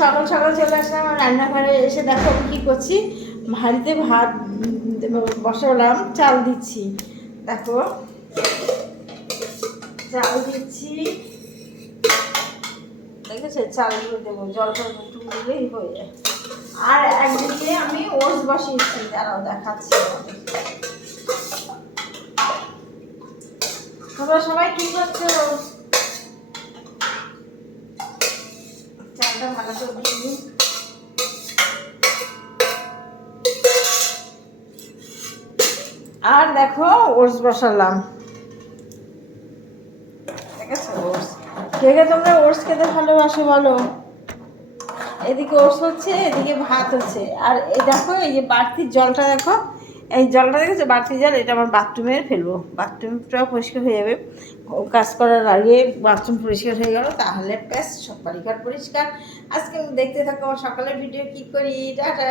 সকাল সকাল চলে আসলাম আমার রান্নাঘরে। এসে দেখো আমি কী করছি, হাঁড়িতে ভাত বসালাম, চাল দিচ্ছি। দেখো চাল দিচ্ছি, দেখেছো চালগুলো দেবো, জলটা একটু দিলেই হয়ে যায়। আর একদিকে আমি ওটস বসিয়েছি, দাঁড়াও দেখাচ্ছি। তোমরা সবাই কি করছো? চালটা ভালো করে দিই। আর দেখো ওটস বসালাম, দেখেছো ওটস। কে কে তোমরা ওটস খেতে ভালোবাসো বলো? এদিকে ওটস হচ্ছে, এদিকে ভাত হচ্ছে। আর এই দেখো এই যে বাড়তির জলটা দেখো, এই জলটা দেখেছো বাড়তি জল, এটা আমার বাথরুমে ফেলবো। বাথরুমটাও পরিষ্কার হয়ে যাবে, কাজ করার আগে বাথরুম পরিষ্কার হয়ে গেল, তাহলে ব্যাস সব বাড়িঘর পরিষ্কার। আজকে দেখতে থাকো আমার সকালের ভিডিও কী করি। টাটা।